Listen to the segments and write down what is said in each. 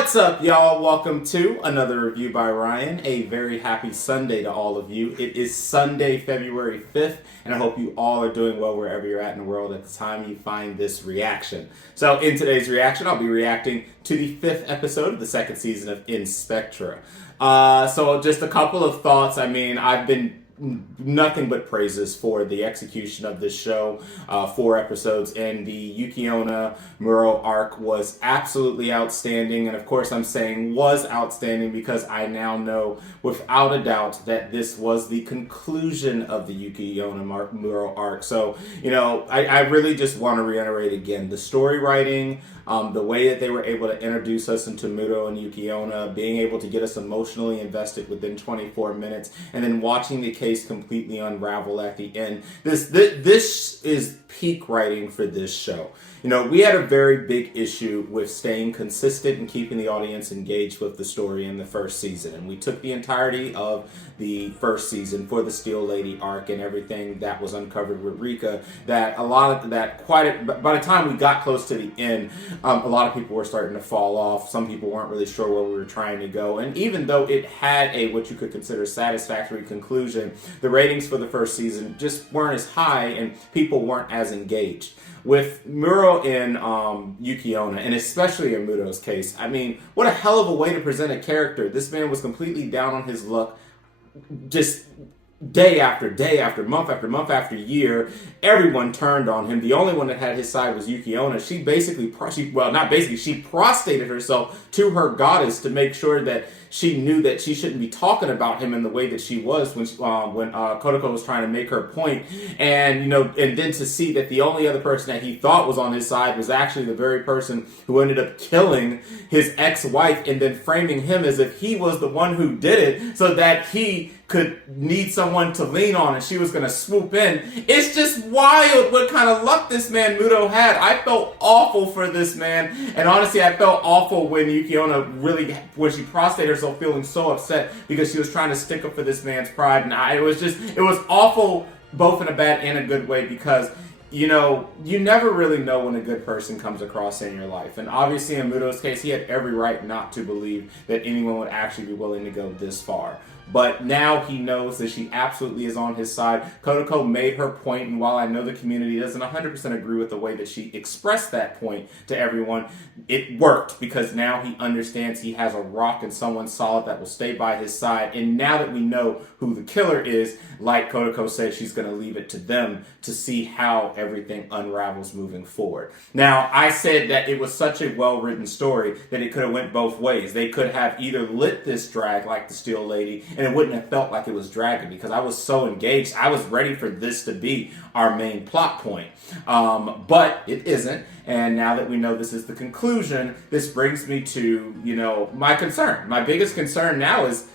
What's up, y'all? Welcome to another review by Ryan. A very happy Sunday to all of you. It is Sunday, February 5th, and I hope you all are doing well wherever you're at in the world at the time you find this reaction. So in today's reaction, I'll be reacting to the 5th episode of the 2nd season of In Spectre. So just a couple of thoughts. I mean, I've been nothing but praises for the execution of this show. 4 episodes, and the Yuki-onna Muro arc was absolutely outstanding. And of course I'm saying was outstanding because I now know without a doubt that this was the conclusion of the Yuki-onna Muro arc. So, you know, I really just want to reiterate again, the story writing, the way that they were able to introduce us into Muro and Yuki-onna, being able to get us emotionally invested within 24 minutes, and then watching the case completely unravel at the end. This is peak writing for this show. You know, we had a very big issue with staying consistent and keeping the audience engaged with the story in the first season. And we took the entirety of the first season for the Steel Lady arc and everything that was uncovered with Rika, that a lot of that, by the time we got close to the end, a lot of people were starting to fall off. Some people weren't really sure where we were trying to go. And even though it had a, what you could consider, satisfactory conclusion, the ratings for the first season just weren't as high and people weren't as engaged. With Muro and Yuki-onna, and especially in Muro's case, I mean, what a hell of a way to present a character. This man was completely down on his luck, just day after day, after month after year. Everyone turned on him. The only one that had his side was Yuki-onna. She prostrated herself to her goddess to make sure that she knew that she shouldn't be talking about him in the way that she was when Kyokou was trying to make her point. And, you know, and then to see that the only other person that he thought was on his side was actually the very person who ended up killing his ex-wife and then framing him as if he was the one who did it so that he could need someone to lean on and she was going to swoop in. It's just wild what kind of luck this man Muro had. I felt awful for this man. And honestly, I felt awful when Yuki-onna when she prostrated herself feeling so upset because she was trying to stick up for this man's pride. And it was awful both in a bad and a good way because, you know, you never really know when a good person comes across in your life. And obviously in Muro's case, he had every right not to believe that anyone would actually be willing to go this far. But now he knows that she absolutely is on his side. Kyokou made her point, and while I know the community doesn't 100% agree with the way that she expressed that point to everyone, it worked because now he understands he has a rock and someone solid that will stay by his side. And now that we know who the killer is, like Kyokou said, she's going to leave it to them to see how everything unravels moving forward. Now, I said that it was such a well-written story that it could have went both ways. They could have either lit this drag like the Steel Lady, and it wouldn't have felt like it was dragging because I was so engaged. I was ready for this to be our main plot point. But it isn't. And now that we know this is the conclusion, this brings me to, you know, my concern. My biggest concern now is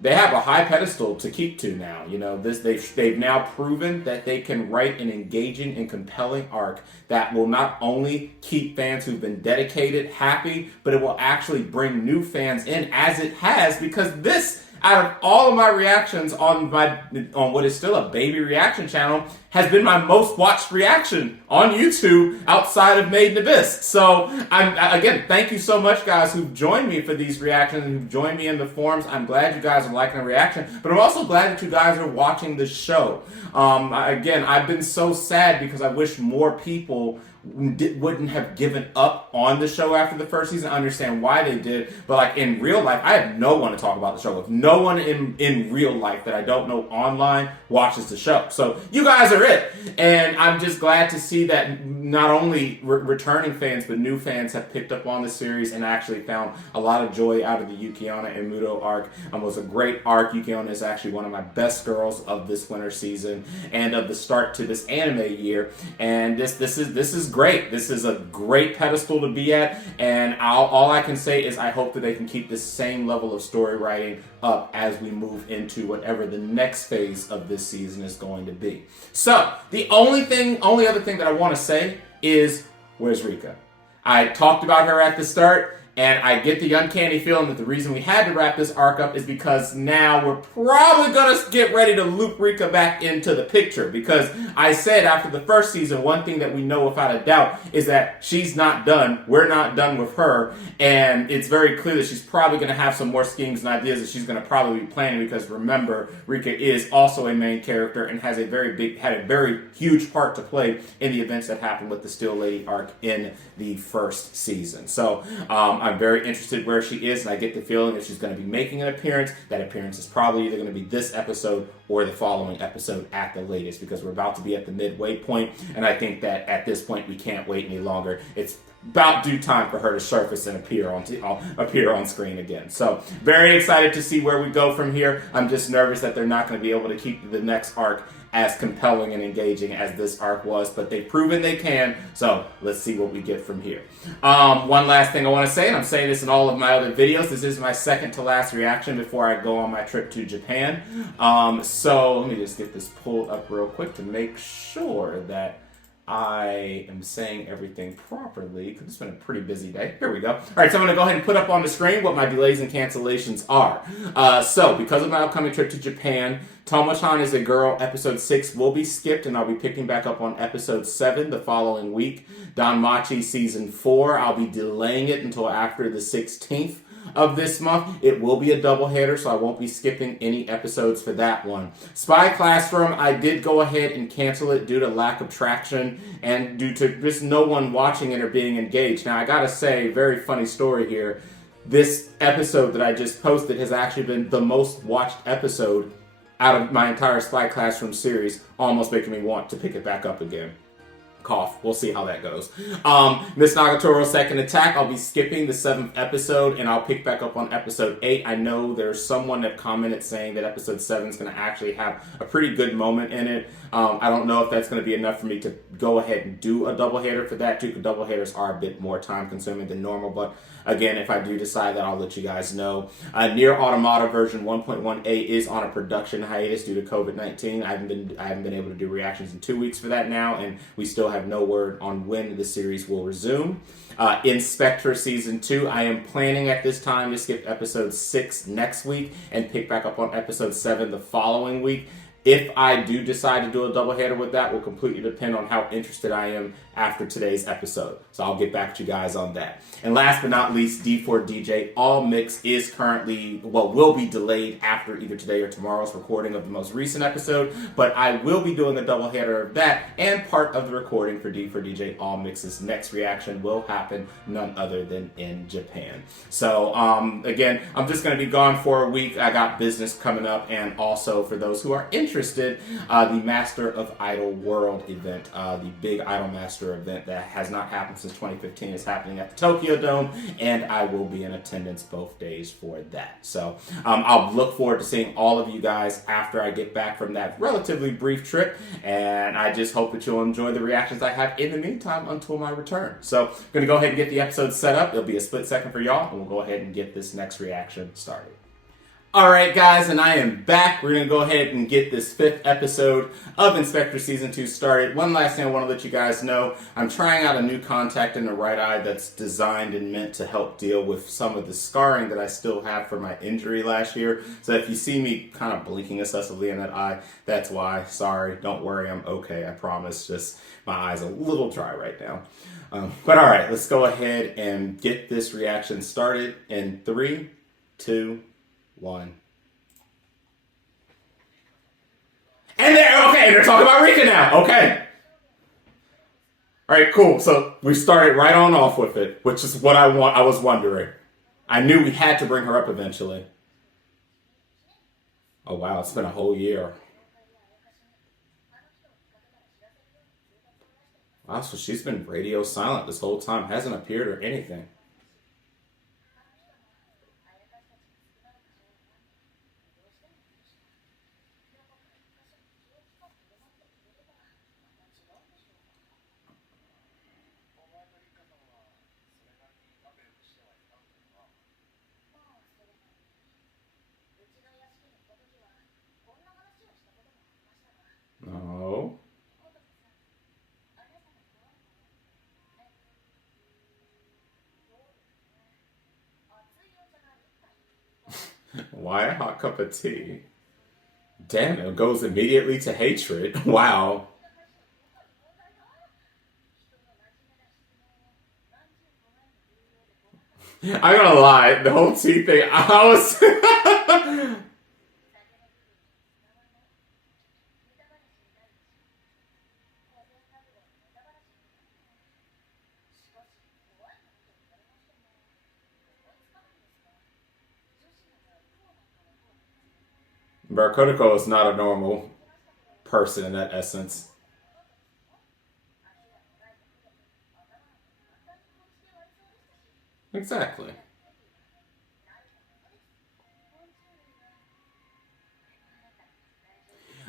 they have a high pedestal to keep to now. You know, they've now proven that they can write an engaging and compelling arc that will not only keep fans who've been dedicated happy, but it will actually bring new fans in, as it has, because this, out of all of my reactions on what is still a baby reaction channel, has been my most watched reaction on YouTube outside of Made in Abyss. So, again, thank you so much, guys, who've joined me for these reactions and who've joined me in the forums. I'm glad you guys are liking the reaction, but I'm also glad that you guys are watching the show. Again, I've been so sad because I wish more people wouldn't have given up on the show after the first season. I understand why they did, but like in real life, I have no one to talk about the show with. No one in real life that I don't know online watches the show. So you guys are it. And I'm just glad to see that not only returning fans, but new fans have picked up on the series and actually found a lot of joy out of the Yuki-onna and Muro arc. It was a great arc. Yuki-onna is actually one of my best girls of this winter season and of the start to this anime year. And this is great. This is a great pedestal to be at, and all I can say is I hope that they can keep this same level of story writing up as we move into whatever the next phase of this season is going to be. So, the only other thing that I want to say is, where's Rika? I talked about her at the start, And I get the uncanny feeling that the reason we had to wrap this arc up is because now we're probably going to get ready to loop Rika back into the picture. Because I said after the first season, one thing that we know without a doubt is that she's not done. We're not done with her. And it's very clear that she's probably going to have some more schemes and ideas that she's going to probably be planning. Because remember, Rika is also a main character and has had a very huge part to play in the events that happened with the Steel Lady arc in the first season. So, I'm very interested where she is, and I get the feeling that she's going to be making an appearance. That appearance is probably either going to be this episode or the following episode at the latest, because we're about to be at the midway point, and I think that at this point we can't wait any longer. It's about due time for her to surface and appear on screen again. So very excited to see where we go from here. I'm just nervous that they're not going to be able to keep the next arc as compelling and engaging as this arc was, but they've proven they can, so let's see what we get from here. One last thing I want to say, and I'm saying this in all of my other videos, this is my second to last reaction before I go on my trip to Japan. So let me just get this pulled up real quick to make sure that I am saying everything properly, because it's been a pretty busy day. Here we go. All right, so I'm going to go ahead and put up on the screen what my delays and cancellations are. So, because of my upcoming trip to Japan, Tomo-chan is a Girl episode 6 will be skipped, and I'll be picking back up on episode 7 the following week. Danmachi season 4, I'll be delaying it until after the 16th of this month. It will be a doubleheader, so I won't be skipping any episodes for that one. Spy Classroom, I did go ahead and cancel it due to lack of traction and due to just no one watching it or being engaged. Now, I gotta say, very funny story here. This episode that I just posted has actually been the most watched episode out of my entire Spy Classroom series, almost making me want to pick it back up again. Cough. We'll see how that goes. Miss Nagatoro's Second Attack, I'll be skipping the 7th episode, and I'll pick back up on episode 8. I know there's someone that commented saying that episode 7 is going to actually have a pretty good moment in it. I don't know if that's going to be enough for me to go ahead and do a doubleheader for that, too, because doubleheaders are a bit more time-consuming than normal, but again, if I do decide that, I'll let you guys know. Nier Automata version 1.1a is on a production hiatus due to COVID-19. I haven't been able to do reactions in 2 weeks for that now, and we still have no word on when the series will resume. In Spectre Season 2, I am planning at this time to skip episode 6 next week and pick back up on episode 7 the following week. If I do decide to do a doubleheader with that, will completely depend on how interested I am after today's episode. So I'll get back to you guys on that. And last but not least, D4DJ All Mix is currently, will be delayed after either today or tomorrow's recording of the most recent episode, but I will be doing a doubleheader of that, and part of the recording for D4DJ All Mix's next reaction will happen none other than in Japan. So again, I'm just going to be gone for a week. I got business coming up, and also for those who are interested, the Master of Idol World event, the big Idol Master event that has not happened since 2015 is happening at the Tokyo Dome, and I will be in attendance both days for that. So I'll look forward to seeing all of you guys after I get back from that relatively brief trip, and I just hope that you'll enjoy the reactions I have in the meantime until my return. So I'm going to go ahead and get the episode set up. It'll be a split second for y'all, and we'll go ahead and get this next reaction started. Alright guys, and I am back. We're going to go ahead and get this 5th episode of Inspector Season 2 started. One last thing I want to let you guys know, I'm trying out a new contact in the right eye that's designed and meant to help deal with some of the scarring that I still have from my injury last year. So if you see me kind of blinking excessively in that eye, that's why. Sorry, don't worry, I'm okay, I promise. Just my eye's a little dry right now. But alright, let's go ahead and get this reaction started in 3, 2, 1. And they're talking about Rika now. Okay. All right, cool. So we started right on off with it, which is what I was wondering. I knew we had to bring her up eventually. Oh wow, it's been a whole year. Wow, so she's been radio silent this whole time, hasn't appeared or anything. No. Why a hot cup of tea? Damn, it goes immediately to hatred. Wow. I gotta lie, the whole tea thing, I was. Bro, Kotoko is not a normal person in that essence. Exactly.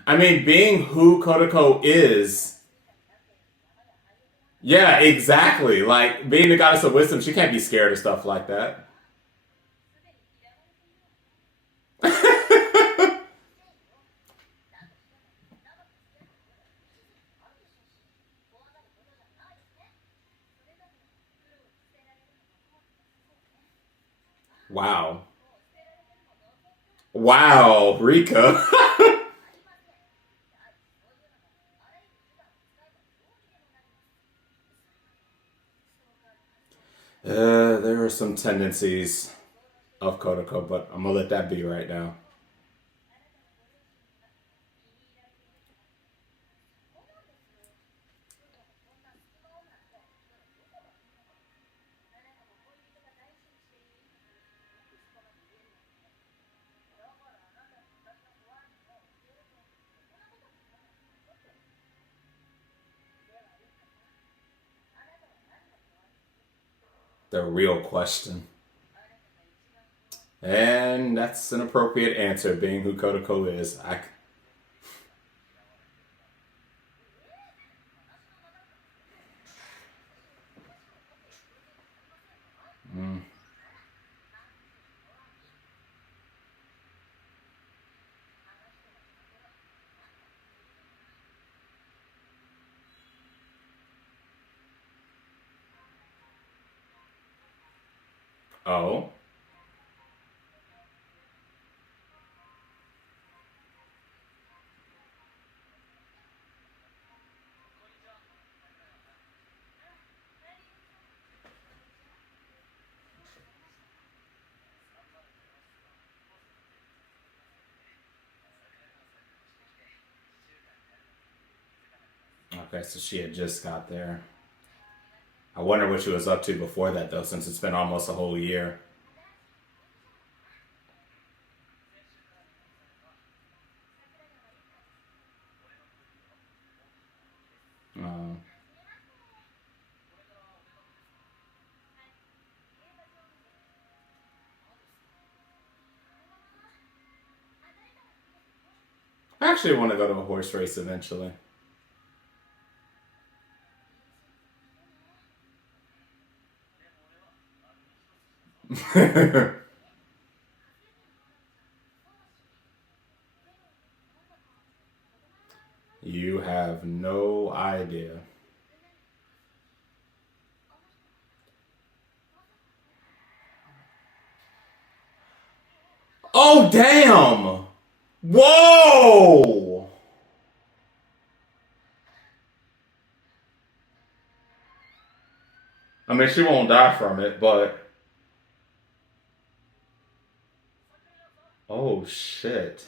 I mean, being who Kotoko is, yeah, exactly. Like, being the goddess of wisdom, she can't be scared of stuff like that. Wow. Wow, Rika. There are some tendencies of Kotoko, but I'm gonna let that be right now. The real question. And that's an appropriate answer, being who Kotoko is. Mm, oh. Okay, so she had just got there. I wonder what she was up to before that, though, since it's been almost a whole year. Um, I actually want to go to a horse race eventually. You have no idea. Oh, damn! Whoa! I mean, she won't die from it, but. Oh, shit.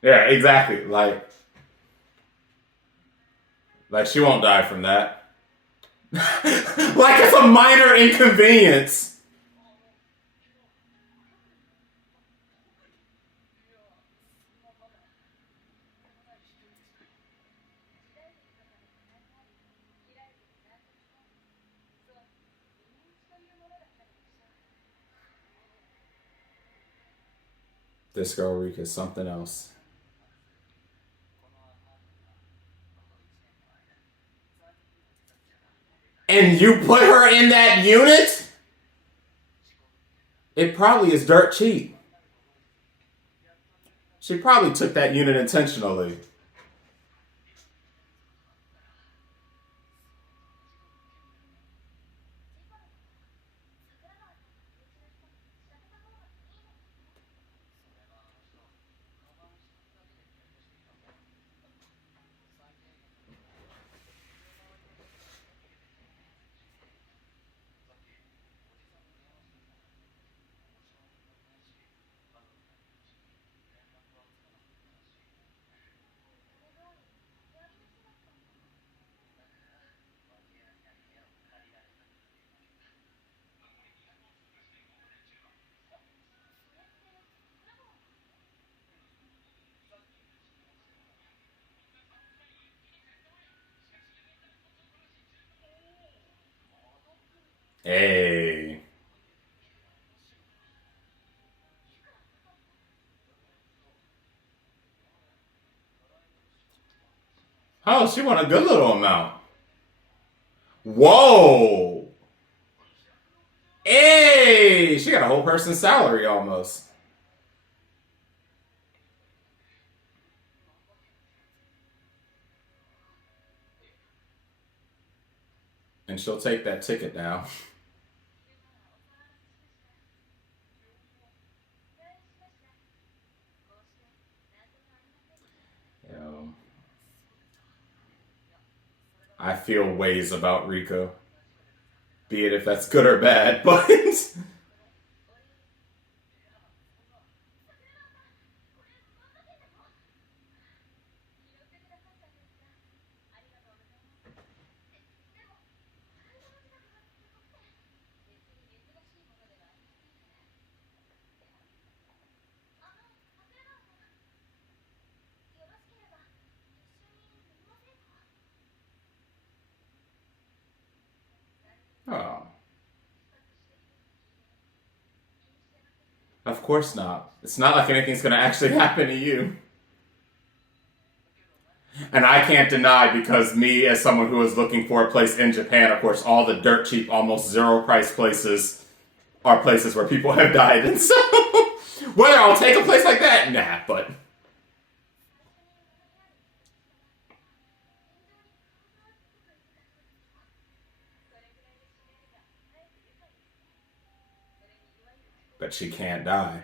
Yeah, exactly. Like she won't die from that. Like it's a minor inconvenience. This girl Rika is something else. And you put her in that unit? It probably is dirt cheap. She probably took that unit intentionally. Hey. Oh, she won a good little amount. Whoa. Hey, she got a whole person's salary almost. And she'll take that ticket now. You know, I feel ways about Rico, be it if that's good or bad, but oh, of course not. It's not like anything's going to actually happen to you. And I can't deny, because me, as someone who is looking for a place in Japan, of course, all the dirt cheap, almost zero price places are places where people have died. And so, whether I'll take a place like that, nah, but she can't die.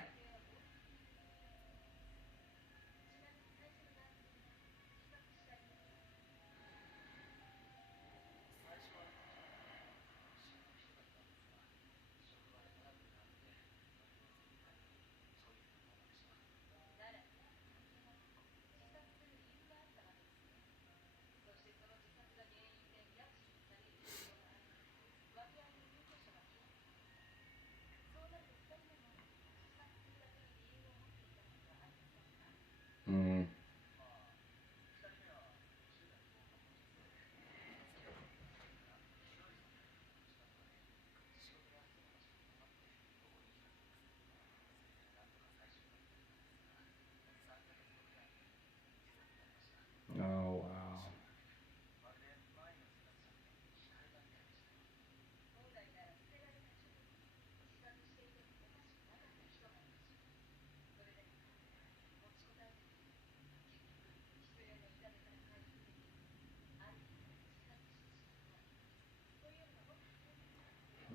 Mm, oh, wow.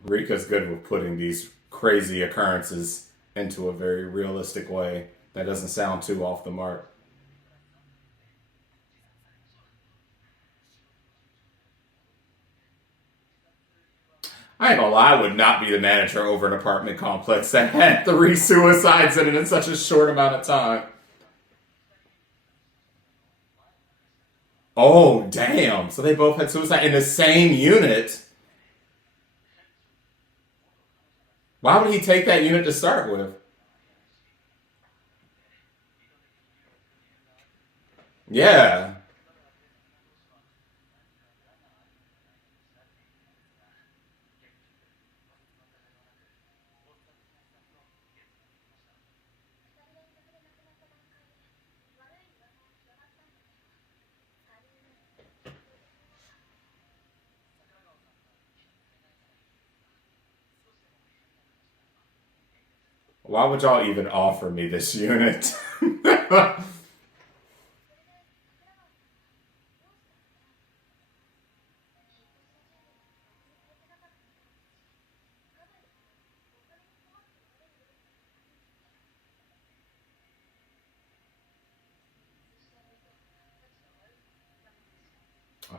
Rika's good with putting these crazy occurrences into a very realistic way that doesn't sound too off the mark. I ain't gonna lie, I would not be the manager over an apartment complex that had three suicides in it in such a short amount of time. Oh, damn. So they both had suicide in the same unit. Why would he take that unit to start with? Yeah. Why would y'all even offer me this unit?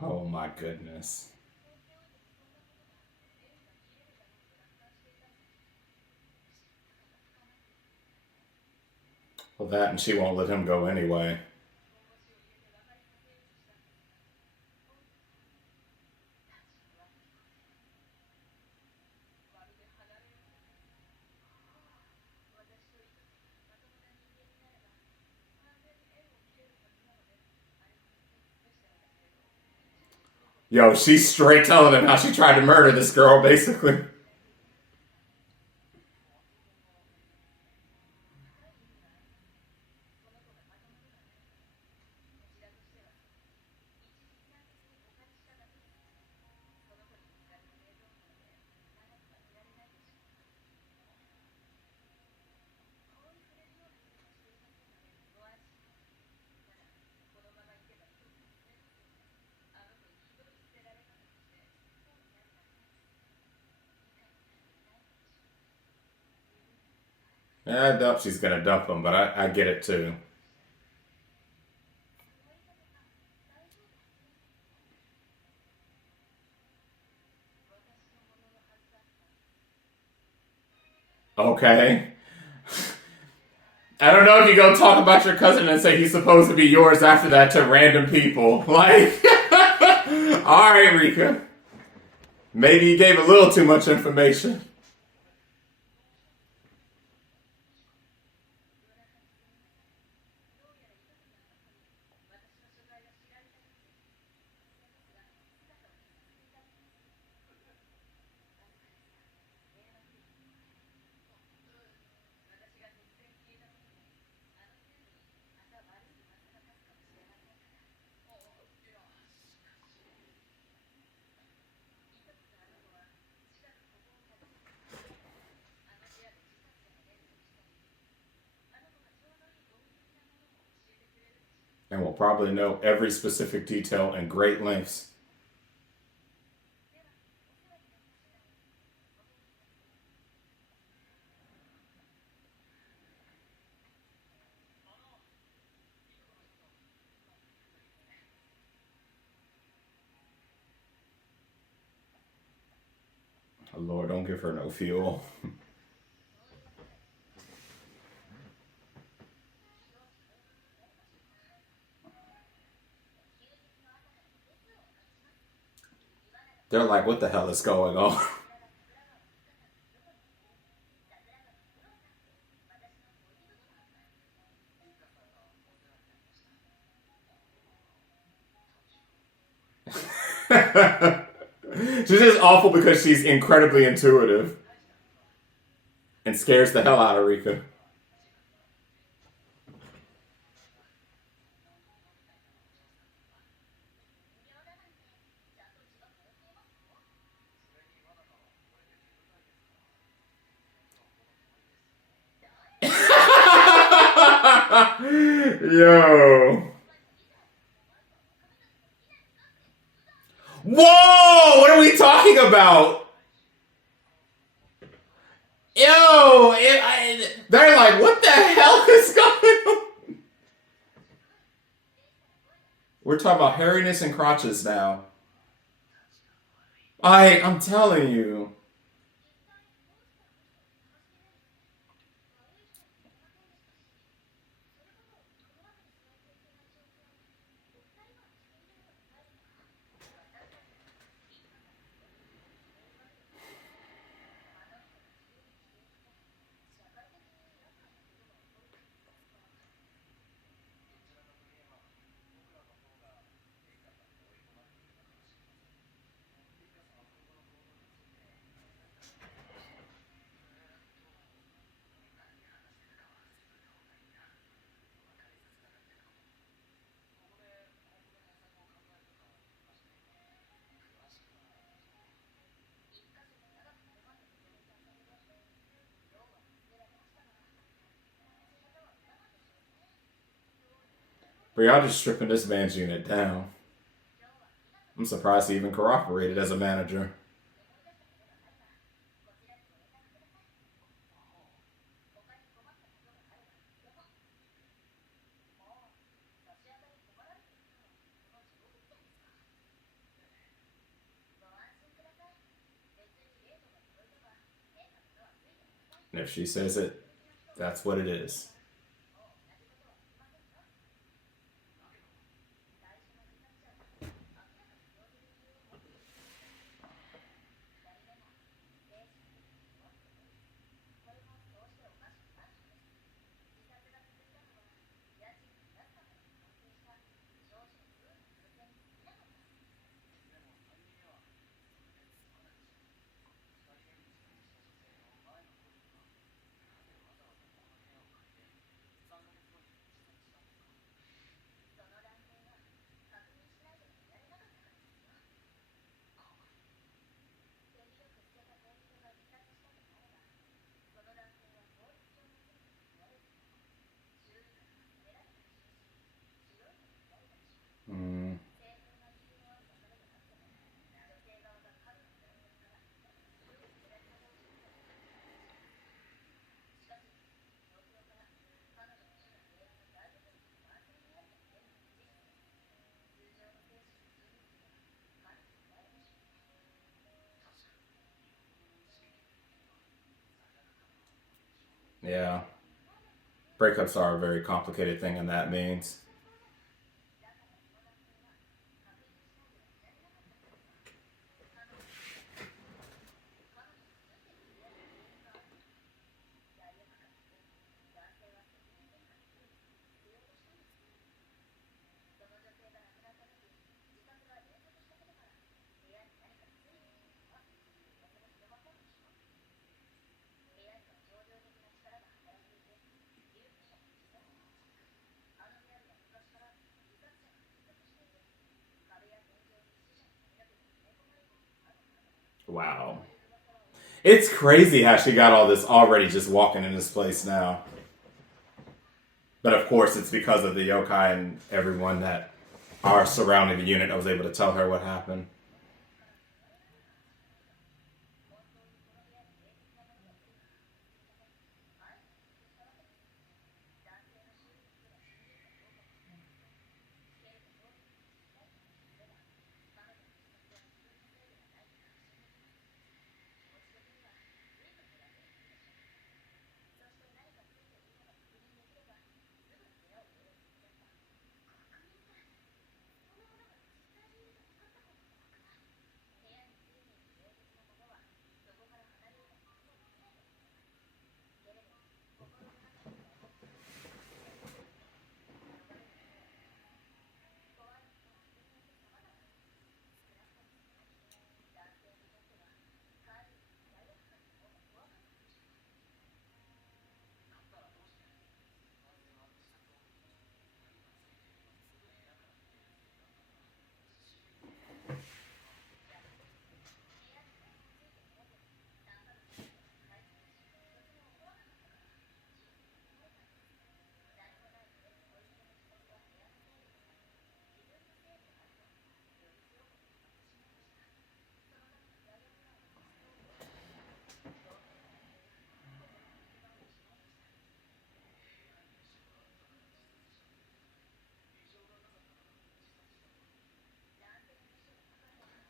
Oh my goodness. Well, that and she won't let him go anyway. Yo, she's straight telling him how she tried to murder this girl, basically. I doubt she's gonna dump him, but I get it too. Okay. I don't know if you go talk about your cousin and say he's supposed to be yours after that to random people. Like, all right, Rika. Maybe you gave a little too much information. And we'll probably know every specific detail in great lengths. Oh, Lord, don't give her no fuel. They're like, what the hell is going on? She's just awful because she's incredibly intuitive and scares the hell out of Rika. Yo. Whoa! What are we talking about? They're like, what the hell is going on? We're talking about hairiness and crotches now. I'm telling you. But y'all just stripping this man's unit down. I'm surprised he even cooperated as a manager. And if she says it, that's what it is. Yeah. Breakups are a very complicated thing, and that means. Wow. It's crazy how she got all this already just walking in this place now. But of course, it's because of the yokai and everyone that are surrounding the unit that was able to tell her what happened.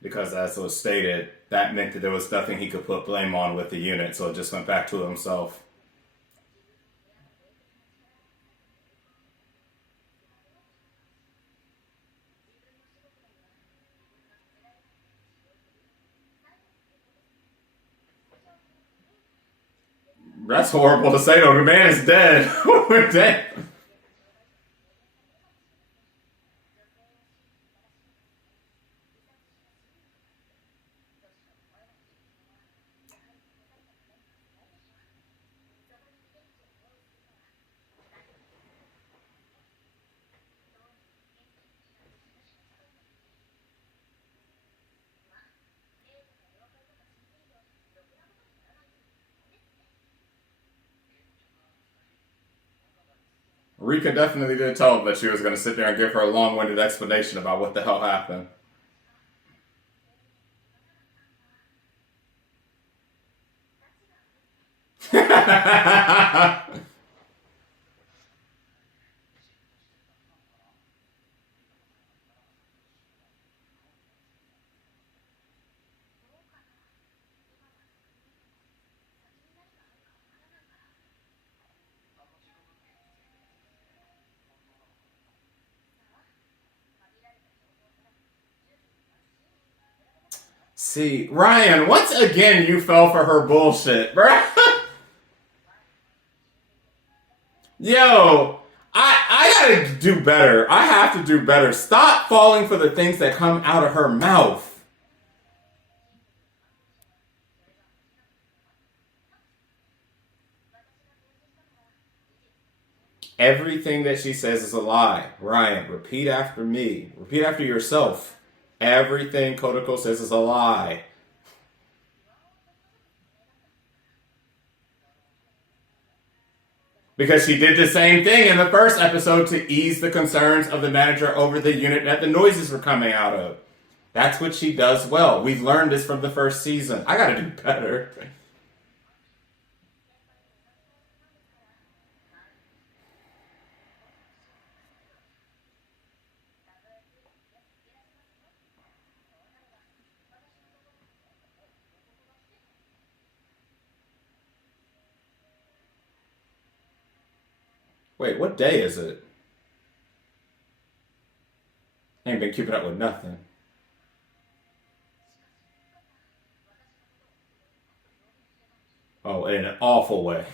Because, as was stated, that meant that there was nothing he could put blame on with the unit, so it just went back to himself. That's horrible to say, though. The man is dead. We're dead. Rika definitely did tell him that she was going to sit there and give her a long winded explanation about what the hell happened. See, Ryan, once again you fell for her bullshit, bruh. Yo, I gotta do better. I have to do better. Stop falling for the things that come out of her mouth. Everything that she says is a lie. Ryan, repeat after me. Repeat after yourself. Everything Kodako says is a lie. Because she did the same thing in the first episode to ease the concerns of the manager over the unit that the noises were coming out of. That's what she does well. We've learned this from the first season. I gotta do better. Wait, what day is it? Ain't been keeping up with nothing. Oh, in an awful way.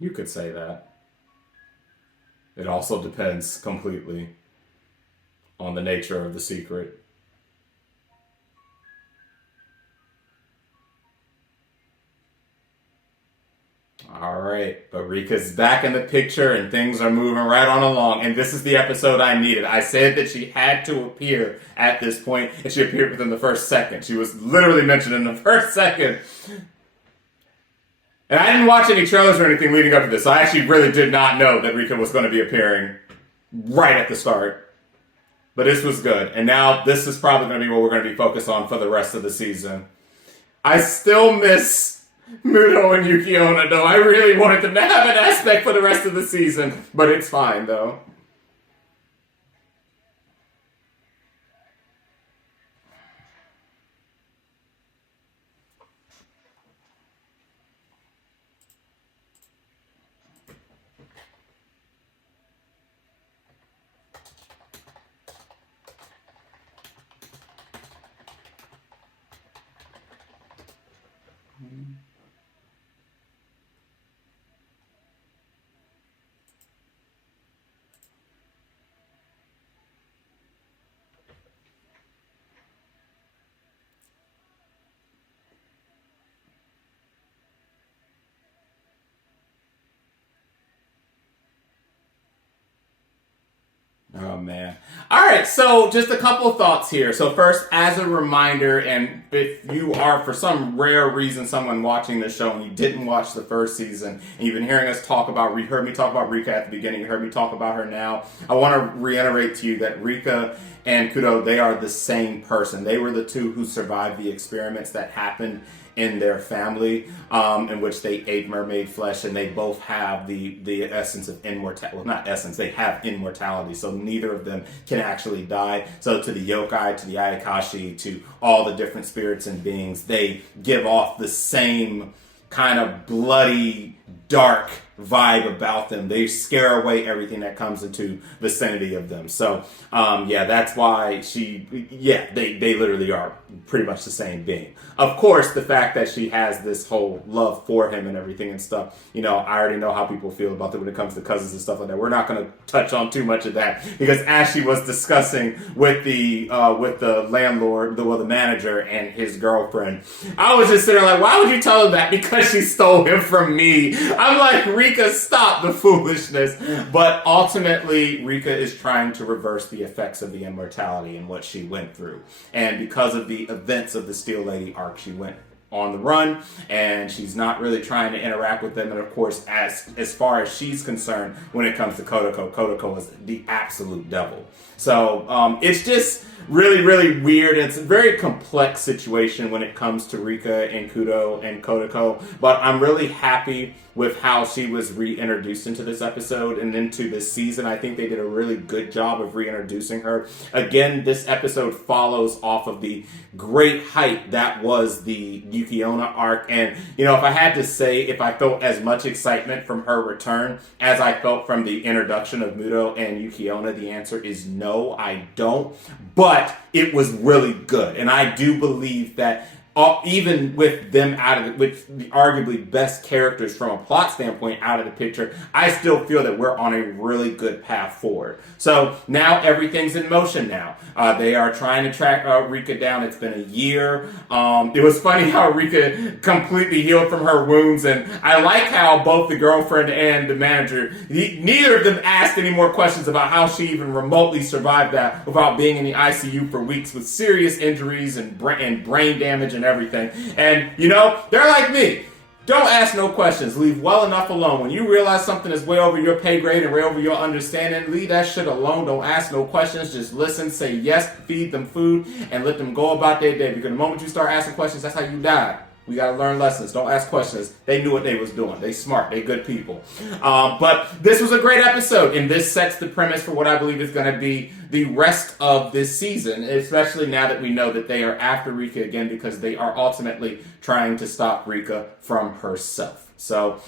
You could say that. It also depends completely on the nature of the secret. All right, but Rika's back in the picture and things are moving right on along. And this is the episode I needed. I said that she had to appear at this point, and she appeared within the first second. She was literally mentioned in the first second. And I didn't watch any trailers or anything leading up to this, so I actually really did not know that Rika was going to be appearing right at the start. But this was good. And now this is probably going to be what we're going to be focused on for the rest of the season. I still miss Muto and Yuki-onna, though. I really wanted them to have an aspect for the rest of the season. But it's fine, though. Oh man. All right, so just a couple of thoughts here. So first, as a reminder, and if you are for some rare reason someone watching this show and you didn't watch the first season and you've been hearing us talk about, heard me talk about Rika at the beginning, you heard me talk about her now, I want to reiterate to you that Rika and Kudo, they are the same person. They were the two who survived the experiments that happened in their family, in which they ate mermaid flesh, and they both have the essence of immortality. Well, not essence, they have immortality, so neither of them can actually die. So to the yokai, to the ayakashi, to all the different spirits and beings, they give off the same kind of bloody, dark vibe about them. They scare away everything that comes into vicinity of them. So, that's why they literally are pretty much the same being. Of course, the fact that she has this whole love for him and everything and stuff, I already know how people feel about it when it comes to cousins and stuff like that. We're not going to touch on too much of that because as she was discussing with the landlord, the manager and his girlfriend, I was just sitting there like, why would you tell him that? Because she stole him from me. I'm like, Rika, stop the foolishness. But ultimately, Rika is trying to reverse the effects of the immortality and what she went through. And because of the events of the Steel Lady arc, she went on the run, and she's not really trying to interact with them. And of course, as far as she's concerned, when it comes to Kotoko is the absolute devil. So it's just really, really weird. It's a very complex situation when it comes to Rika and Kudo and Kotoko. But I'm really happy with how she was reintroduced into this episode and into this season. I think they did a really good job of reintroducing her. Again, this episode follows off of the great hype that was the Yuki-onna arc. And, if I had to say if I felt as much excitement from her return as I felt from the introduction of Muto and Yuki-onna, the answer is no, I don't. But it was really good. And I do believe that even with them out of with the arguably best characters from a plot standpoint out of the picture, I still feel that we're on a really good path forward. So now everything's in motion now. They are trying to track Rika down. It's been a year. It was funny how Rika completely healed from her wounds, and I like how both the girlfriend and the manager, neither of them asked any more questions about how she even remotely survived that without being in the ICU for weeks with serious injuries and brain damage and everything. And, you know, they're like me. Don't ask no questions. Leave well enough alone. When you realize something is way over your pay grade and way over your understanding, leave that shit alone. Don't ask no questions. Just listen, say yes, feed them food, and let them go about their day. Because the moment you start asking questions, that's how you die. We got to learn lessons. Don't ask questions. They knew what they was doing. They smart. They good people. But this was a great episode, and this sets the premise for what I believe is going to be the rest of this season, especially now that we know that they are after Rika again because they are ultimately trying to stop Rika from herself. So,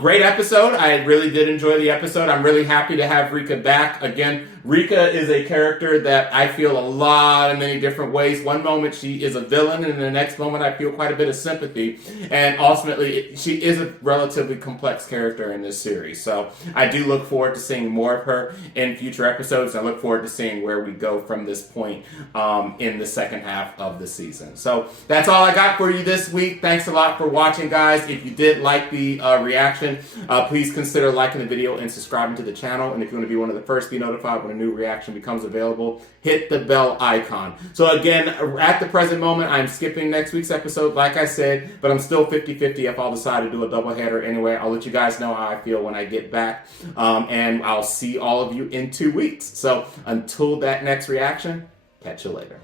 great episode. I really did enjoy the episode. I'm really happy to have Rika back. Again, Rika is a character that I feel a lot of many different ways. One moment she is a villain, and the next moment I feel quite a bit of sympathy. And ultimately, she is a relatively complex character in this series. So I do look forward to seeing more of her in future episodes. I look forward to seeing where we go from this point in the second half of the season. So that's all I got for you this week. Thanks a lot for watching, guys. If you did like the reaction, please consider liking the video and subscribing to the channel. And if you want to be one of the first to be notified when a new reaction becomes available, hit the bell icon. So again, at the present moment, I'm skipping next week's episode, like I said, but I'm still 50-50 if I'll decide to do a doubleheader anyway. I'll let you guys know how I feel when I get back, and I'll see all of you in 2 weeks. So until that next reaction, catch you later.